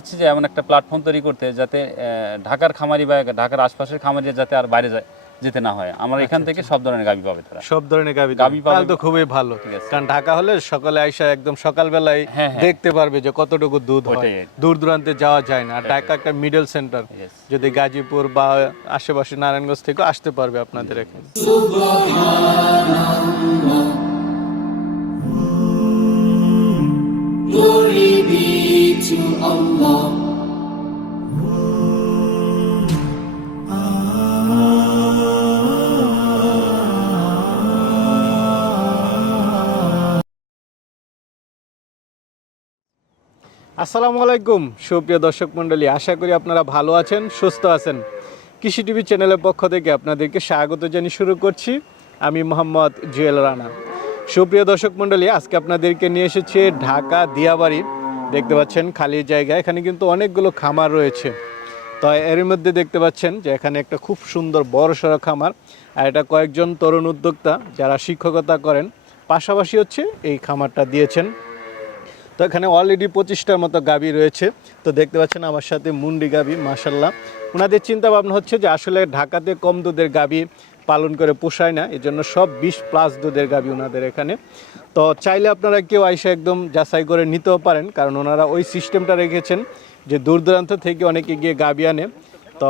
চাচ্ছি যে এমন একটা প্ল্যাটফর্ম তৈরি করতে যাতে ঢাকার খামারি বা ঢাকার আশপাশের খামারি যাতে আর বাইরে যায় যেতে না হয়। আমরা এখান থেকে সব ধরনের গাভী পাবে তারা। সব ধরনের গাবি গাভী পাবে। তো খুবই ভালো। ঠিক আছে। কারণ ঢাকা হলে সকালে আইসা একদম সকালবেলায় হ্যাঁ, হ্যাঁ। দেখতে পারবে যে কতটুকু দুধ হয়। দূর দূরান্তে যাওয়া যায় না। ঢাকা একটা মিডল সেন্টার যদি গাজীপুর বা আশেপাশে নারায়ণগঞ্জ থেকে আসতে পারবে আপনাদের এখানে। আসসালামু আলাইকুম, সুপ্রিয় দর্শক মণ্ডলী, আশা করি আপনারা ভালো আছেন, সুস্থ আছেন। কৃষি টিভি চ্যানেলের পক্ষ থেকে আপনাদেরকে স্বাগত জানিয়ে শুরু করছি। আমি মোহাম্মদ জুয়েল রানা। সুপ্রিয় দর্শক মণ্ডলী, আজকে আপনাদেরকে নিয়ে এসেছি ঢাকা দিয়াবাড়ি। দেখতে পাচ্ছেন খালি জায়গা, এখানে কিন্তু অনেকগুলো খামার রয়েছে। তো এর মধ্যে দেখতে পাচ্ছেন যে এখানে একটা খুব সুন্দর বড় সড়ো খামার, আর এটা কয়েকজন তরুণ উদ্যোক্তা যারা শিক্ষকতা করেন, পাশাপাশি হচ্ছে এই খামারটা দিয়েছেন। তো এখানে অলরেডি পঁচিশটার মতো গাবি রয়েছে। তো দেখতে পাচ্ছেন আমার সাথে মুন্ডি গাবি মাসাল্লাহ ওনাদের চিন্তা ভাবনা হচ্ছে যে আসলে ঢাকাতে কম দুধের গাবি পালন করে পোষায় না, এজন্য জন্য সব বিশ প্লাস দুধের গাবি ওনাদের এখানে। তো চাইলে আপনারা কেউ আইসা একদম যাচাই করে নিতেও পারেন, কারণ ওনারা ওই সিস্টেমটা রেখেছেন যে দূর দূরান্ত থেকে অনেকে গিয়ে গাবি আনে। তো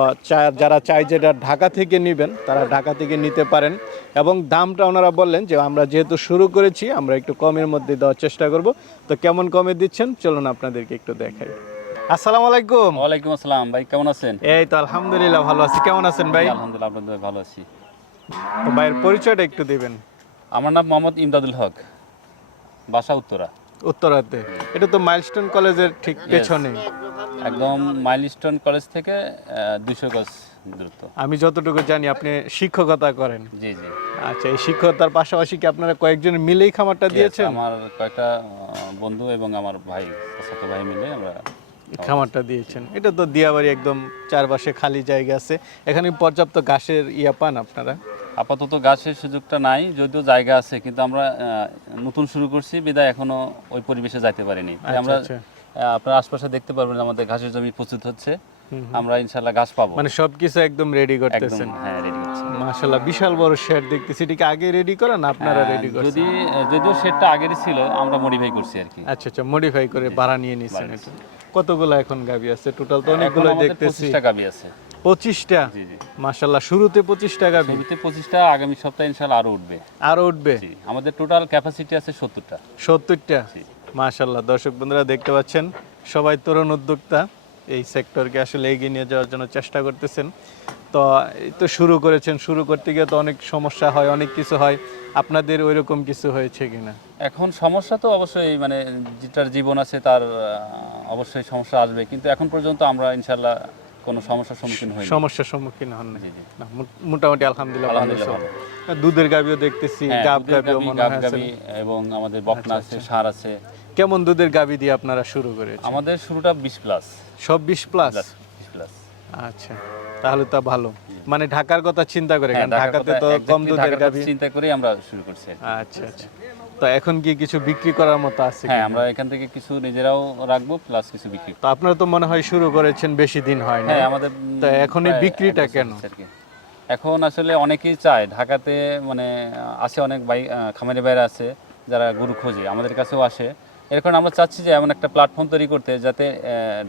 যারা চাই যে এটা ঢাকা থেকে নেবেন তারা ঢাকা থেকে নিতে পারেন। এবং দামটা ওনারা বললেন যে আমরা যেহেতু শুরু করেছি আমরা একটু কমের মধ্যে দেওয়ার চেষ্টা করব। তো কেমন কমে দিচ্ছেন? চলুন আপনাদেরকে একটু দেখাই। আসসালামু আলাইকুম। ওয়ালাইকুম আসসালাম ভাই কেমন আছেন? এই তো আলহামদুলিল্লাহ ভালো আছি। কেমন আছেন ভাই? আলহামদুলিল্লাহ আপনাদের ভালো আছি। তো ভাইয়ের পরিচয়টা একটু দিবেন। আমার নাম মোহাম্মদ ইমদাদুল হক বাসা উত্তরা। উত্তরাতে। এটা তো মাইলস্টোন কলেজের ঠিক পেছনে। একদম মাইলস্টোন কলেজ থেকে দুইশো গজ দূরত্ব। আমি যতটুকু জানি আপনি শিক্ষকতা করেন। জি জি। আচ্ছা এই শিক্ষকতার পাশাপাশি কি আপনারা কয়েকজন মিলেই খামারটা দিয়েছেন? আমার কয়েকটা বন্ধু এবং আমার ভাই ছোট ভাই মিলে আমরা খামারটা দিয়েছেন। এটা তো দিয়াবাড়ি একদম চারপাশে খালি জায়গা আছে। এখানে পর্যাপ্ত ঘাসের ইয়া পান আপনারা? আপাতত গাছের সুযোগটা নাই যদিও জায়গা আছে কিন্তু আমরা নতুন শুরু করছি বিদায় এখনও ওই পরিবেশে যাইতে পারিনি। আমরা আচ্ছা। আপনার আশপাশে দেখতে পারবেন আমাদের ঘাসের জমি প্রস্তুত হচ্ছে। আমরা ইনশাল্লাহ ঘাস পাবো। মানে সবকিছু একদম রেডি করতেছেন। হ্যাঁ রেডি হচ্ছে মাশাল্লাহ বিশাল বড় শেড দেখতেছি। এটাকে আগে রেডি করা না আপনারা রেডি আহ, করছেন? যদি যদিও সেটটা আগেরই ছিল আমরা মডিফাই করছি আর কি। আচ্ছা আচ্ছা মডিফাই করে ভাড়া নিয়ে নিছেন এটা কতগুলো এখন গাবি আছে? টোটাল তো অনেকগুলো দেখতেছি। পঁচিশটা গাবি আছে। পঁচিশটা? জি জি। মাশাল্লাহ শুরুতে পঁচিশটা গাবি? ছবিতে পঁচিশটা আগামী সপ্তাহে ইনশাল্লাহ আরও উঠবে। আরও উঠবে? জি আমাদের টোটাল ক্যাপাসিটি আছে সত্তরটা। সত্তরটা? জি। মাশাল্লাহ দর্শক বন্ধুরা দেখতে পাচ্ছেন, সবাই তরুণ উদ্যোক্তা, এই সেক্টরকে আসলে এগিয়ে নিয়ে যাওয়ার জন্য চেষ্টা করতেছেন। তো তো শুরু করেছেন, শুরু করতে গিয়ে তো অনেক সমস্যা হয়, অনেক কিছু হয়, আপনাদের ওই রকম কিছু হয়েছে কিনা? এখন সমস্যা তো অবশ্যই মানে যেটার জীবন আছে তার অবশ্যই সমস্যা আসবে, কিন্তু এখন পর্যন্ত আমরা ইনশাল্লাহ কোনো সমস্যার সম্মুখীন হইনি সমস্যার সম্মুখীন হন না, মোটামুটি আলহামদুলিল্লাহ ভালো দুধের গাবিও দেখতেছি হ্যাঁ, গাব গাবিও মনে হয় এবং আমাদের বকনা আছে সার আছে। কেমন দুধের গাবি দিয়ে আপনারা শুরু করেছেন? আমাদের শুরুটা বিশ প্লাস। সব বিশ প্লাস? বিশ প্লাস আচ্ছা তাহলে তো ভালো। মানে ঢাকার কথা চিন্তা করে হ্যাঁ, কারণ ঢাকাতে তো কম দুধের গাবি। চিন্তা করেই আমরা শুরু করছি আচ্ছা আচ্ছা। তো এখন কি কিছু বিক্রি করার মতো আছে হ্যাঁ আমরা এখান থেকে কিছু নিজেরাও রাখব প্লাস কিছু বিক্রি তো আপনারা তো মনে হয় শুরু করেছেন বেশি দিন হয় না। হ্যাঁ আমাদের তো এখন এই বিক্রিটা কেন? এখন আসলে অনেকেই চায় ঢাকাতে মানে আছে অনেক বাই খামারি বাইরে আছে যারা গরু খোঁজে আমাদের কাছেও আসে। এর কারণে আমরা চাচ্ছি যে এমন একটা প্ল্যাটফর্ম তৈরি করতে যাতে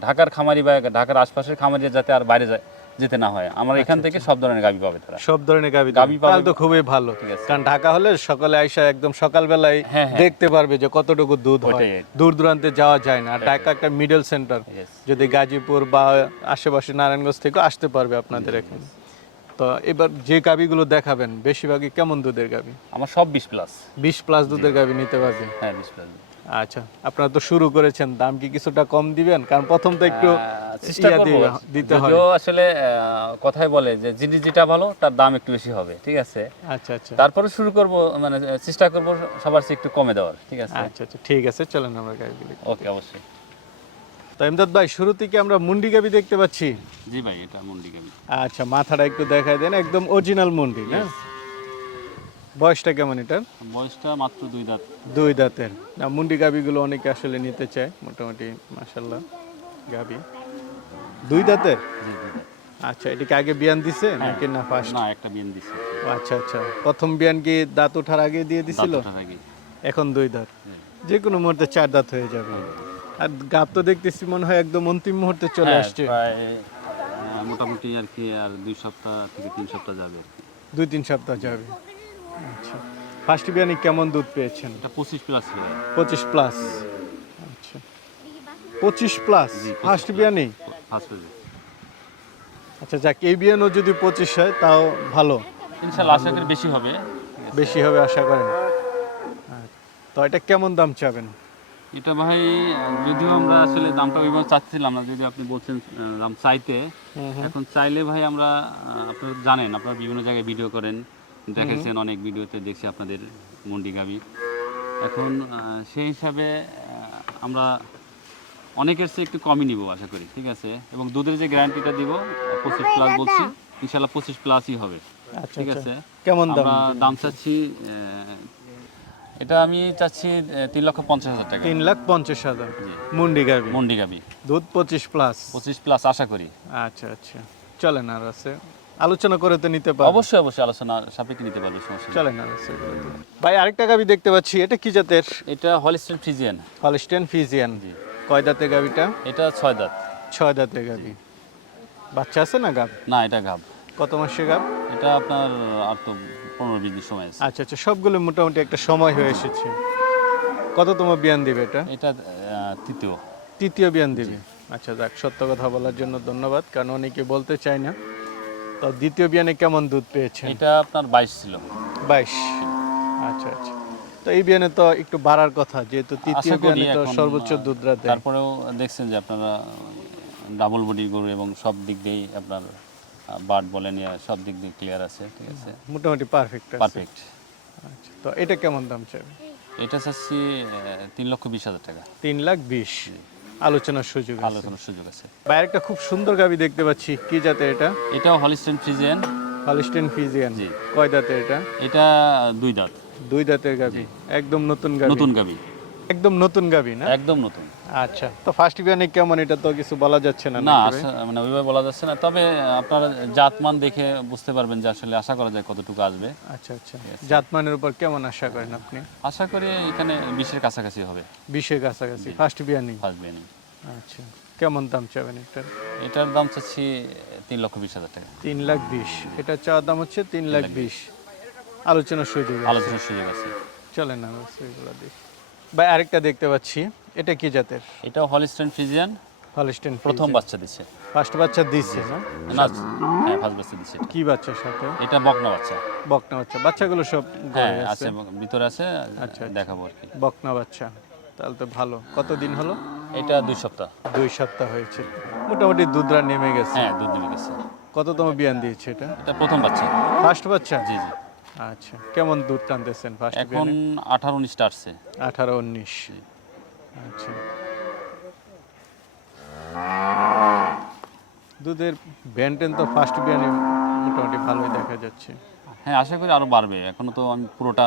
ঢাকার খামারি বা ঢাকার আশপাশের খামারি যাতে আর বাইরে যায়। যেতে না হয়। আমরা এখান থেকে সব ধরনের গাভী পাবে তারা। সব ধরনের গাবি তাহলে পাবে- তো খুবই ভালো। কারণ ঢাকা হলে সকালে আইসা একদম সকালবেলায় হ্যাঁ, হ্যাঁ। দেখতে পারবে যে কতটুকু দুধ হয়। দূর দূরান্তে যাওয়া যায় না। আর ঢাকা একটা মিডল সেন্টার যদি গাজীপুর বা আশেপাশে নারায়ণগঞ্জ থেকে আসতে পারবে আপনাদের এখানে। তো এবার যে গাবিগুলো দেখাবেন বেশিরভাগই কেমন দুধের গাবি? আমার সব বিশ প্লাস বিশ প্লাস দুধের গাবি নিতে পারবে। হ্যাঁ বিশ প্লাস আচ্ছা আপনারা তো শুরু করেছেন দাম কি কিছুটা কম দিবেন? কারণ প্রথম তো একটু চেষ্টা করব। দিতে হয়। আসলে কথাই বলে যে জিনিস যেটা ভালো তার দাম একটু বেশি হবে ঠিক আছে? আচ্ছা আচ্ছা। তারপরে শুরু করব মানে চেষ্টা করব সবার চেয়ে একটু কমে দেওয়ার ঠিক আছে? আচ্ছা আচ্ছা ঠিক আছে চলেন আমরা গাবিগুলি ওকে অবশ্যই। তো ইমদাদ ভাই শুরু থেকে আমরা মুন্ডি গাবি দেখতে পাচ্ছি। জি ভাই এটা মুন্ডি গাবি আচ্ছা মাথাটা একটু দেখাই দেন একদম অরিজিনাল মুন্ডি না বয়সটা কেমন এটার? বয়সটা মাত্র দুই দাঁত। দুই দাঁতের। না মুন্ডি গাবিগুলো অনেকে আসলে নিতে চায় মোটামুটি মাসাল্লাহ গাবি দুই দাঁতের। আচ্ছা এটাকে আগে বিয়ান দিছে নাকি না ফার্স্ট না একটা বিন দিছে। আচ্ছা আচ্ছা। প্রথম বিয়ান কি দাঁত ওঠার আগে দিয়ে দিছিল? দাঁত ওঠার আগে। এখন দুই দাঁত। যে কোনো মুহূর্তে চার দাঁত হয়ে যাবে। আর গাব তো দেখতেছি মনে হয় একদম অন্তিম মুহূর্তে চলে হ্যাঁ, আসছে। মোটামুটি আর কি আর দুই সপ্তাহ থেকে তিন সপ্তাহ যাবে দুই তিন সপ্তাহ যাবে। আচ্ছা। ফার্স্ট বিয়ানি কেমন দুধ পেয়েছেন? এটা পঁচিশ প্লাস ছিল পঁচিশ প্লাস আচ্ছা। পঁচিশ প্লাস ফার্স্ট বিয়ানি আচ্ছা যাক এই বিয়ানও যদি পঁচিশ হয় তাও ভালো। ইনশাল্লাহ আশা করি বেশি হবে। বেশি হবে আশা করেন। তো এটা কেমন দাম চাবেন? এটা ভাই যদিও আমরা আসলে দামটা ওইভাবে চাচ্ছিলাম না যদি আপনি বলছেন দাম চাইতে। এখন চাইলে ভাই আমরা আপনারা জানেন আপনারা বিভিন্ন জায়গায় ভিডিও করেন। দেখেছেন অনেক ভিডিওতে দেখছি আপনাদের মন্ডি গাবি এখন সেই হিসাবে আমরা অনেকের চেয়ে একটু কমই নিব আশা করি ঠিক আছে? এবং দুধের যে গ্যারান্টিটা দিব পঁচিশ প্লাস বলছি ইনশাল্লাহ পঁচিশ প্লাসই হবে আচ্ছা ঠিক আচ্ছা। আছে? কেমন দাম? আমরা দাম চাচ্ছি এটা আমি চাচ্ছি তিন লক্ষ পঞ্চাশ হাজার টাকা। তিন লাখ পঞ্চাশ হাজার। মুন্ডি গাবি মন্ডি গাবি দুধ পঁচিশ প্লাস পঁচিশ প্লাস আশা করি। আচ্ছা আচ্ছা। চলেন আর আছে। আলোচনা করে তো নিতে পারব। অবশ্যই অবশ্যই আলোচনা সাপেক্ষে নিতে পারবে সমস্যা নেই। চলেন আছে ভাই আরেকটা গাবি দেখতে পাচ্ছি এটা কি জাতের? এটা হলিস্টেন ফ্রিজিয়ান। হলস্টেন ফিজিয়ান জি। কয় দাঁতের গাবিটা? এটা ছয় দাঁত। ছয় দাঁতের গাবি। বাচ্চা আছে না গাব? না এটা গাব। কত মাসে গাব? এটা আপনার আর তো পনেরো বিশ দিন সময় আছে। আচ্ছা আচ্ছা সবগুলো মোটামুটি একটা সময় হয়ে এসেছে। কততম বিয়ান দিবে এটা? এটা আহ, তৃতীয়। তৃতীয় বিয়ান দিবে। আচ্ছা যাক সত্য কথা বলার জন্য ধন্যবাদ কারণ অনেকে বলতে চায় না। তো দ্বিতীয় বিয়ানে কেমন দুধ পেয়েছেন? এটা আপনার বাইশ ছিল। বাইশ। আচ্ছা আচ্ছা। তো এই বিয়ানে তো একটু বাড়ার কথা যেহেতু তৃতীয় বিয়ানে তো সর্বোচ্চ দুধরা দেয় তারপরেও দেখছেন যে আপনারা ডাবল বডি গরু এবং সব দিক দিয়েই আপনার বার্ড বলেন সব দিক দিয়ে ক্লিয়ার আছে ঠিক আছে? মোটামুটি পারফেক্ট পারফেক্ট আচ্ছা তো এটা কেমন দাম চাবে এটা চাচ্ছি তিন লক্ষ বিশ হাজার টাকা। তিন লাখ বিশ। আলোচনার সুযোগ আলোচনার সুযোগ আছে। বাইরে একটা খুব সুন্দর গাবি দেখতে পাচ্ছি। কি জাতের এটা? এটাও হলিস্টেন ফিজিয়ান হলিস্টেন ফিজিয়ান জি। কয় দাঁতের এটা? এটা দুই দাঁত। দুই দাঁতের গাবি। একদম নতুন গাবি। নতুন গাবি। একদম নতুন গাবি না? একদম নতুন। আচ্ছা তো ফার্স্ট বিয়ানে কেমন? এটা তো কিছু বলা যাচ্ছে না না মানে ওইভাবে বলা যাচ্ছে না। তবে আপনারা জাতমান দেখে বুঝতে পারবেন যে আসলে আশা করা যায় কতটুকু আসবে। আচ্ছা আচ্ছা। জাতমানের উপর কেমন আশা করেন আপনি? আশা করি এখানে বিশের কাছাকাছি হবে। বিশের কাছাকাছি ফার্স্ট বিয়ানি ফার্স্ট বিয়ানি আচ্ছা কেমন দাম চাবেন এটার? এটার দাম চাচ্ছি তিন লক্ষ বিশ হাজার টাকা। তিন লাখ বিশ। এটা চাওয়ার দাম হচ্ছে তিন লাখ বিশ। আলোচনার সুযোগ আছে। আলোচনার সুযোগ আছে। চলেন না এগুলো দেখি। ভাই আরেকটা দেখতে পাচ্ছি। এটা কি জাতের? এটাও হলিস্টেন ফ্রিজিয়ান হলিস্টেন প্রথম বাচ্চা দিচ্ছে ফার্স্ট বাচ্চা দিচ্ছে না? না হ্যাঁ ফার্স্ট বাচ্চা দিচ্ছে কি বাচ্চার সাথে? এটা বকনা বাচ্চা। বকনা বাচ্চা। বাচ্চাগুলো সব হ্যাঁ আছে? ভিতরে আছে আচ্ছা। দেখাবো আর কি। বকনা বাচ্চা। তাহলে তো ভালো। কতদিন হলো? এটা দুই সপ্তাহ। দুই সপ্তাহ হয়েছে। মোটামুটি দুধরা নেমে গেছে। হ্যাঁ দুধ নেমে গেছে। কততম বিয়ান দিয়েছে এটা? এটা প্রথম বাচ্চা। ফার্স্ট বাচ্চা? জি জি। আচ্ছা কেমন দুধ টানতেছেন ফার্স্ট এখন আঠারো উনিশটা আসছে। আঠারো উনিশ আচ্ছা। দুধের ব্যান্টেন তো ফার্স্ট বিয়ানে মোটামুটি ভালোই দেখা যাচ্ছে। হ্যাঁ আশা করি আরও বাড়বে। এখনও তো আমি পুরোটা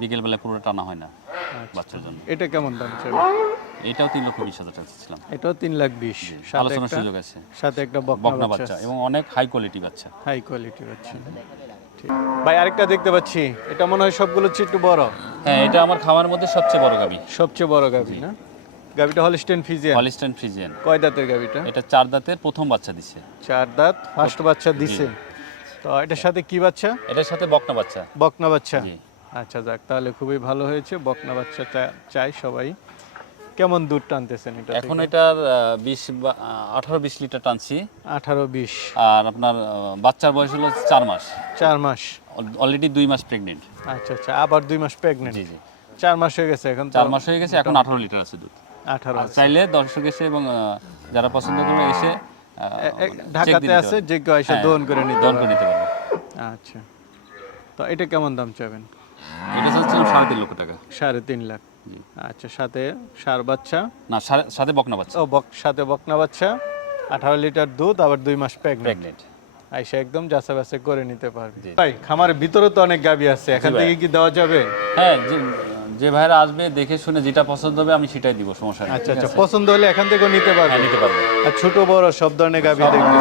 বিকেল বেলায় পুরোটা টানা হয় না বাচ্চার জন্য। এটা কেমন দাম চাবে এটাও তিন লক্ষ বিশ হাজার টাকা ছিলাম এটাও তিন লাখ বিশ। সাথে আলোচনার একটা সুযোগ আছে। সাথে একটা বকনা বাচ্চা এবং অনেক হাই কোয়ালিটি বাচ্চা। হাই কোয়ালিটি বাচ্চা। ভাই আরেকটা দেখতে পাচ্ছি। এটা মনে হয় সবগুলো চেয়ে একটু বড়। হ্যাঁ এটা আমার খামারের মধ্যে সবচেয়ে বড় গাবি। সবচেয়ে বড় গাভি না? গাভিটা হলিস্টেন ফিজিয়ান হলিস্টান ফ্রিজিয়ান কয় দাঁতের গাভিটা এটা চার দাঁতের প্রথম বাচ্চা দিচ্ছে চার দাঁত ফার্স্ট বাচ্চা দিছে। তো এটার সাথে কি বাচ্চা? এটার সাথে বকনা বাচ্চা। বকনা বাচ্চা। আচ্ছা যাক তাহলে খুবই ভালো হয়েছে। বকনা বাচ্চা চাই সবাই। কেমন দুধ টানতেছেন এটা এখন এটার বিশ আঠারো বিশ লিটার টানছি। আঠারো বিশ। আর আপনার বাচ্চার বয়স হলো চার মাস। চার মাস। অলরেডি দুই মাস প্রেগনেন্ট আচ্ছা আচ্ছা আবার দুই মাস প্রেগনেন্ট জি জি। চার মাস হয়ে গেছে এখন চার মাস হয়ে গেছে এখন আঠারো লিটার আছে দুধ। আঠারো চাইলে দর্শক এসে এবং যারা পছন্দ করবে এসে check ঢাকাতে আছে পারবে। যে কেউ এসে হ্যাঁ, দোহন করে নিতে দহন করে নিতে পারবে। আচ্ছা। তো এটা কেমন দাম চাবেন এটা হচ্ছে সাড়ে তিন লক্ষ টাকা। সাড়ে তিন লাখ। আচ্ছা সাথে সার বাচ্চা। না সাথে বকনা বাচ্চা। ও বক সাথে বকনা বাচ্চা। আঠারো লিটার দুধ আবার দুই মাস প্রেগনেন্ট আইসা একদম যাচা করে নিতে পারবে। ভাই খামারের ভিতরে তো অনেক গাবি আছে। এখান থেকে কি দেওয়া যাবে? হ্যাঁ যে ভাইরা আসবে দেখে শুনে যেটা পছন্দ হবে আমি সেটাই দিব সমস্যা নেই। আচ্ছা আচ্ছা পছন্দ হলে এখান থেকেও নিতে হ্যাঁ, পারবে নিতে পারবে। আর ছোট বড় সব ধরনের গাভি দেখবে।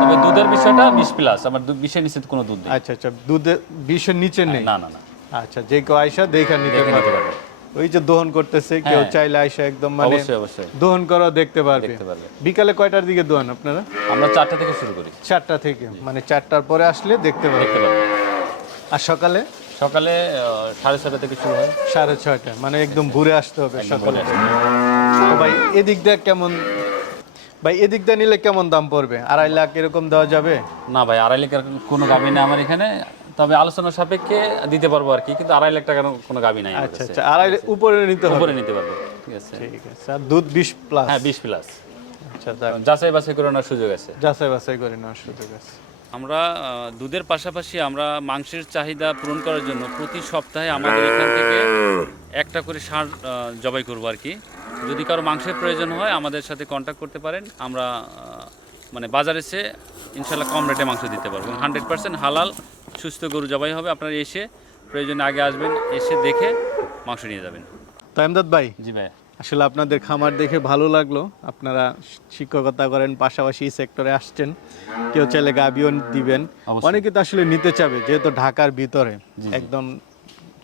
তবে দুধের বিষয়টা বিশ প্লাস আমার দু- বিশের নিচে কোনো দুধ নেই। আচ্ছা আচ্ছা দুধে বিশের নিচে নেই? না না না। আচ্ছা যে কেউ আয়সা দেখা নিতে পারবে। ওই যে দহন করতেছে কেউ হ্যাঁ। চাইলে আয়সা একদম মানে অবশ্যই অবশ্যই। দহন করা দেখতে পারবে। দেখতে পারবে। বিকালে কয়টার দিকে দোয়ান আপনারা? আমরা চারটা থেকে শুরু করি। চারটা থেকে মানে চারটার পরে আসলে দেখতে পারবে। আর সকালে? সকালে সাড়ে ছটা থেকে শুরু হয়। সাড়ে ছয়টা মানে একদম ঘুরে আসতে হবে সকালে। ভাই এদিক দিয়ে কেমন? ভাই এদিক দিয়ে নিলে কেমন দাম পড়বে? আড়াই লাখ এরকম দেওয়া যাবে? না ভাই আড়াই লাখের কোনো গাবি নেই আমার এখানে। তবে আলোচনা সাপেক্ষে দিতে পারব আর কি কিন্তু আড়াই লাখ টাকার কোনো গাবি নাই আমার আচ্ছা আচ্ছা আড়াই উপরে নিতে হবে। উপরে নিতে পারব ঠিক আছে। ঠিক আছে আর দুধ বিশ প্লাস হ্যাঁ বিশ প্লাস আচ্ছা যাচাই বাছাই করে নেওয়ার সুযোগ আছে। যাচাই বাছাই করে নেওয়ার সুযোগ আছে। আমরা দুধের পাশাপাশি আমরা মাংসের চাহিদা পূরণ করার জন্য প্রতি সপ্তাহে আমাদের এখান থেকে একটা করে আহ, জবাই করব আর কি। যদি কারও মাংসের প্রয়োজন হয় আমাদের সাথে কন্ট্যাক্ট করতে পারেন। আমরা মানে বাজারে এসে ইনশাল্লাহ কম রেটে মাংস দিতে পারব। হান্ড্রেড পার্সেন্ট হালাল সুস্থ গরু জবাই হবে। আপনারা এসে প্রয়োজনে আগে আসবেন এসে দেখে মাংস নিয়ে যাবেন। তো এমদাদ ভাই জি ভাই। আসলে আপনাদের খামার দেখে ভালো লাগল। আপনারা শিক্ষকতা করেন পাশাপাশি এই সেক্টরে আসছেন। কেউ চাইলে গাবিও দিবেন। অনেকে তো আসলে নিতে চাবে যেহেতু ঢাকার ভিতরে। একদম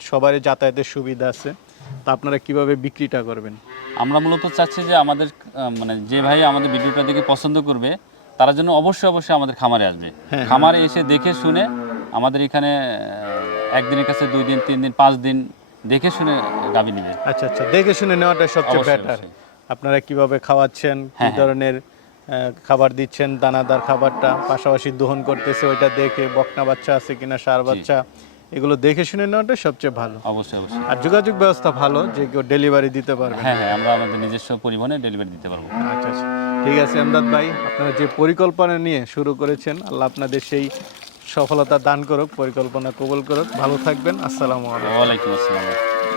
সবারই যাতায়াতের সুবিধা আছে। তা আপনারা কীভাবে বিক্রিটা করবেন? আমরা মূলত চাচ্ছি যে আমাদের মানে যে ভাই আমাদের ভিডিওটা দেখে পছন্দ করবে তারা জন্য অবশ্যই অবশ্যই আমাদের খামারে আসবে। হ্যাঁ, খামারে এসে দেখে শুনে আমাদের এখানে একদিনের কাছে দুই দিন তিন দিন পাঁচ দিন দেখে শুনে গাবি নেবে। আচ্ছা আচ্ছা। দেখে শুনে নেওয়াটাই সবচেয়ে বেটার আপনারা কীভাবে খাওয়াচ্ছেন কি হ্যাঁ, হ্যাঁ। ধরনের খাবার দিচ্ছেন দানাদার খাবারটা পাশাপাশি দহন করতেছে ওইটা দেখে বকনা বাচ্চা আছে কিনা সার বাচ্চা এগুলো দেখে শুনে নেওয়াটাই সবচেয়ে ভালো। অবশ্যই অবশ্যই। আর যোগাযোগ ব্যবস্থা ভালো যে কেউ ডেলিভারি দিতে পারবে। হ্যাঁ হ্যাঁ আমরা আমাদের নিজস্ব পরিবহনে ডেলিভারি দিতে পারব। আচ্ছা আচ্ছা। ঠিক আছে, আমদাদ ভাই, আপনারা যে পরিকল্পনা নিয়ে শুরু করেছেন, আল্লাহ আপনাদের সেই সফলতা দান করুক, পরিকল্পনা কবল করুক। ভালো থাকবেন, আসসালামু আলাইকুম। আসসালাম।